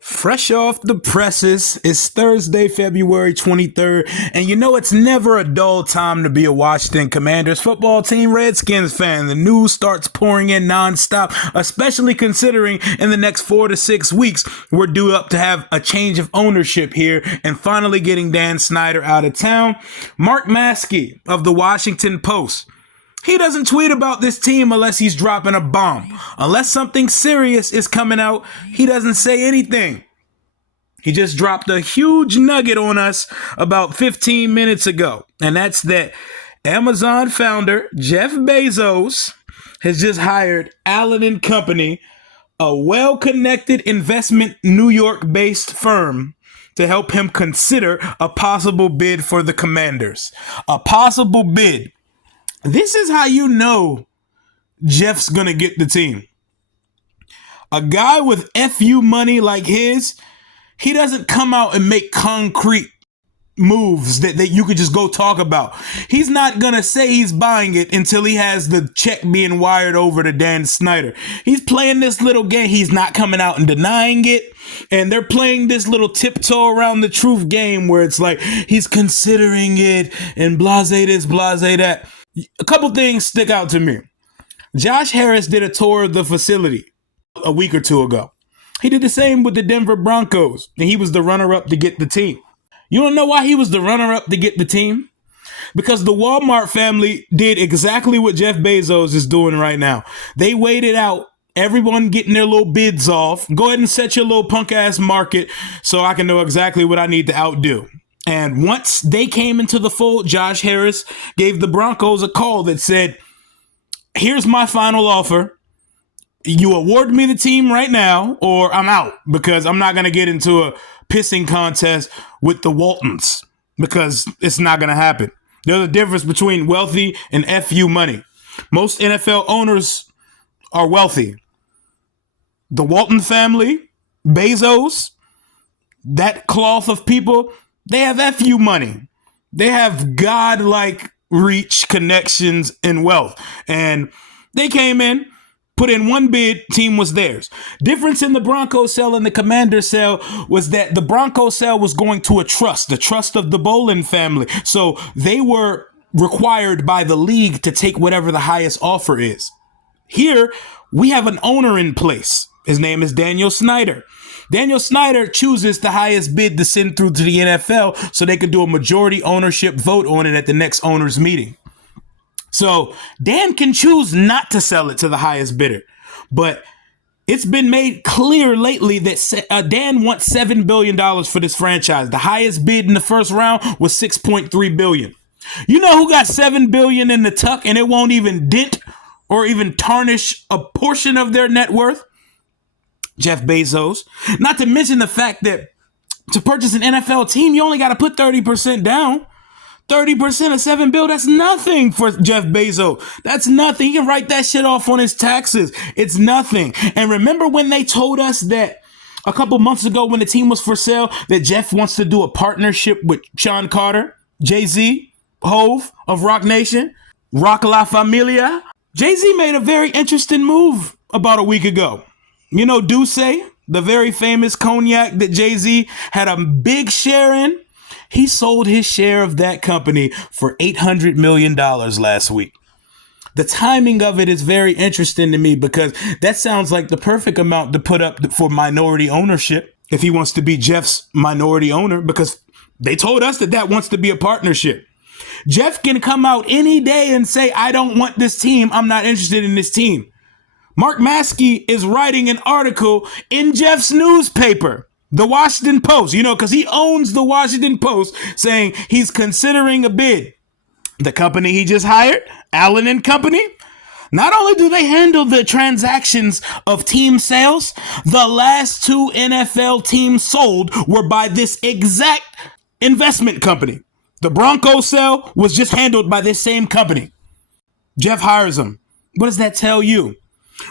Fresh off the presses, it's Thursday, February 23rd, and you know it's never a dull time to be a Washington Commanders football team Redskins fan. The news starts pouring in nonstop, especially considering in the next 4 to 6 weeks, we're due up to have a change of ownership here and finally getting Dan Snyder out of town. Mark Maskey of the Washington Post. He doesn't tweet about this team unless he's dropping a bomb. Unless something serious is coming out, he doesn't say anything. He just dropped a huge nugget on us about 15 minutes ago. And that's that Amazon founder Jeff Bezos has just hired Allen and Company, a well-connected investment New York-based firm, to help him consider a possible bid for the Commanders. A possible bid. This is how you know Jeff's going to get the team. A guy with FU money like his, he doesn't come out and make concrete moves that you could just go talk about. He's not going to say he's buying it until he has the check being wired over to Dan Snyder. He's playing this little game. He's not coming out and denying it. And they're playing this little tiptoe around the truth game where it's like he's considering it and blase this, blase that. A couple things stick out to me. Josh Harris did a tour of the facility a week or two ago. He did the same with the Denver Broncos, and he was the runner-up to get the team. You don't know why he was the runner-up to get the team? Because the Walmart family did exactly what Jeff Bezos is doing right now. They waited out everyone getting their little bids off. Go ahead and set your little punk-ass market so I can know exactly what I need to outdo. And once they came into the fold, Josh Harris gave the Broncos a call that said, here's my final offer. You award me the team right now or I'm out, because I'm not going to get into a pissing contest with the Waltons, because it's not going to happen. There's a difference between wealthy and FU money. Most NFL owners are wealthy. The Walton family, Bezos, that cloth of people, they have FU money. They have godlike reach, connections, and wealth. And they came in, put in one bid, team was theirs. Difference in the Broncos sale and the Commander sale was that the Broncos sale was going to a trust, the trust of the Bolin family. So they were required by the league to take whatever the highest offer is. Here, we have an owner in place. His name is Daniel Snyder. Daniel Snyder chooses the highest bid to send through to the NFL so they can do a majority ownership vote on it at the next owners meeting. So Dan can choose not to sell it to the highest bidder. But it's been made clear lately that Dan wants $7 billion for this franchise. The highest bid in the first round was $6.3 billion. You know who got $7 billion in the tuck and it won't even dent or even tarnish a portion of their net worth? Jeff Bezos. Not to mention the fact that to purchase an NFL team, you only got to put 30% down. 30% of $7 billion, that's nothing for Jeff Bezos. That's nothing. He can write that shit off on his taxes. It's nothing. And remember when they told us that a couple months ago when the team was for sale, that Jeff wants to do a partnership with Sean Carter, Jay-Z, Hove of Rock Nation, Rock La Familia? Jay-Z made a very interesting move about a week ago. You know Douce, the very famous cognac that Jay-Z had a big share in? He sold his share of that company for $800 million last week. The timing of it is very interesting to me because that sounds like the perfect amount to put up for minority ownership if he wants to be Jeff's minority owner, because they told us that wants to be a partnership. Jeff can come out any day and say, I don't want this team. I'm not interested in this team. Mark Maskey is writing an article in Jeff's newspaper, the Washington Post, because he owns the Washington Post, saying he's considering a bid. The company he just hired, Allen and Company, not only do they handle the transactions of team sales, the last 2 NFL teams sold were by this exact investment company. The Broncos sale was just handled by this same company. Jeff hires them. What does that tell you?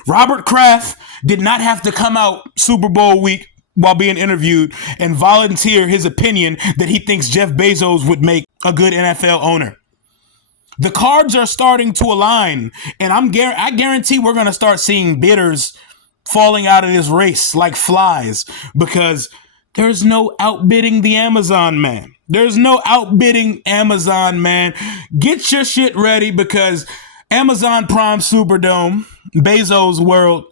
Robert Kraft did not have to come out Super Bowl week while being interviewed and volunteer his opinion that he thinks Jeff Bezos would make a good NFL owner. The cards are starting to align, and I guarantee we're going to start seeing bidders falling out of this race like flies because there's no outbidding the Amazon man. There's no outbidding Amazon man. Get your shit ready because Amazon Prime Superdome, Bezos World,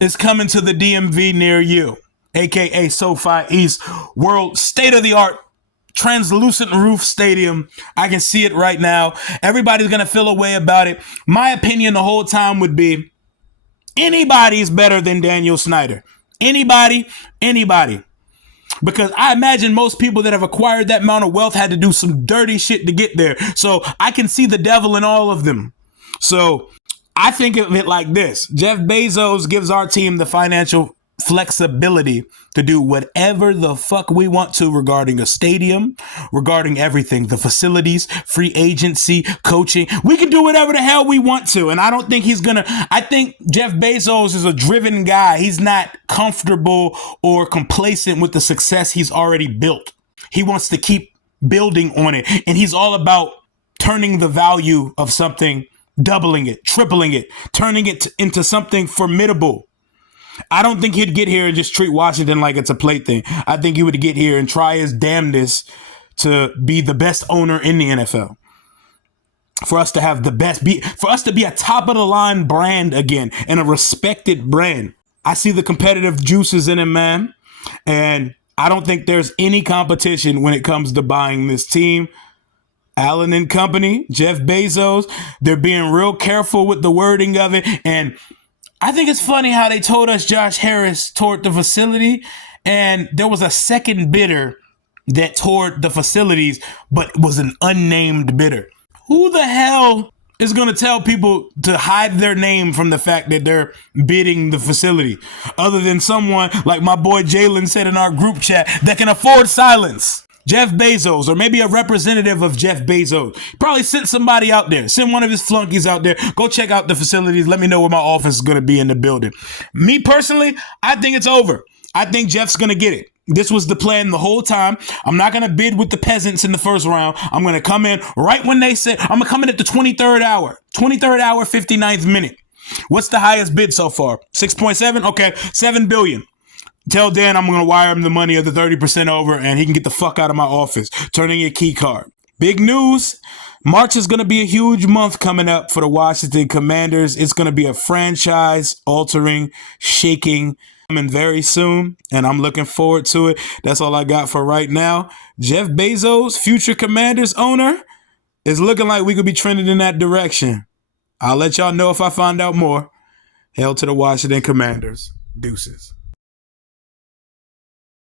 is coming to the DMV near you, aka SoFi East World, state-of-the-art translucent roof stadium. I can see it right now. Everybody's going to feel a way about it. My opinion the whole time would be anybody's better than Daniel Snyder. Anybody. Because I imagine most people that have acquired that amount of wealth had to do some dirty shit to get there. So I can see the devil in all of them. So I think of it like this. Jeff Bezos gives our team the financial flexibility to do whatever the fuck we want to regarding a stadium, regarding everything, the facilities, free agency, coaching. We can do whatever the hell we want to. And I don't think I think Jeff Bezos is a driven guy. He's not comfortable or complacent with the success he's already built. He wants to keep building on it. And he's all about turning the value of something, doubling it, tripling it, turning it into something formidable. I don't think he'd get here and just treat Washington like it's a plaything. I think he would get here and try his damnedest to be the best owner in the NFL. For us to have the best, for us to be a top of the line brand again and a respected brand. I see the competitive juices in him, man. And I don't think there's any competition when it comes to buying this team. Allen and company, Jeff Bezos, they're being real careful with the wording of it. And I think it's funny how they told us Josh Harris toured the facility and there was a second bidder that toured the facilities, but was an unnamed bidder. Who the hell is going to tell people to hide their name from the fact that they're bidding the facility other than someone like my boy Jalen said in our group chat that can afford silence? Jeff Bezos, or maybe a representative of Jeff Bezos, probably sent somebody out there, send one of his flunkies out there, go check out the facilities, let me know where my office is going to be in the building. Me personally, I think it's over. I think Jeff's going to get it. This was the plan the whole time. I'm not going to bid with the peasants in the first round. I'm going to come in right when they say, I'm going to come in at the 23rd hour, 59th minute. What's the highest bid so far? 6.7? Okay, $7 billion. Tell Dan I'm going to wire him the money of the 30% over and he can get the fuck out of my office. Turn in your key card. Big news. March is going to be a huge month coming up for the Washington Commanders. It's going to be a franchise altering, shaking, coming very soon. And I'm looking forward to it. That's all I got for right now. Jeff Bezos, future Commanders owner, is looking like we could be trending in that direction. I'll let y'all know if I find out more. Hail to the Washington Commanders. Deuces.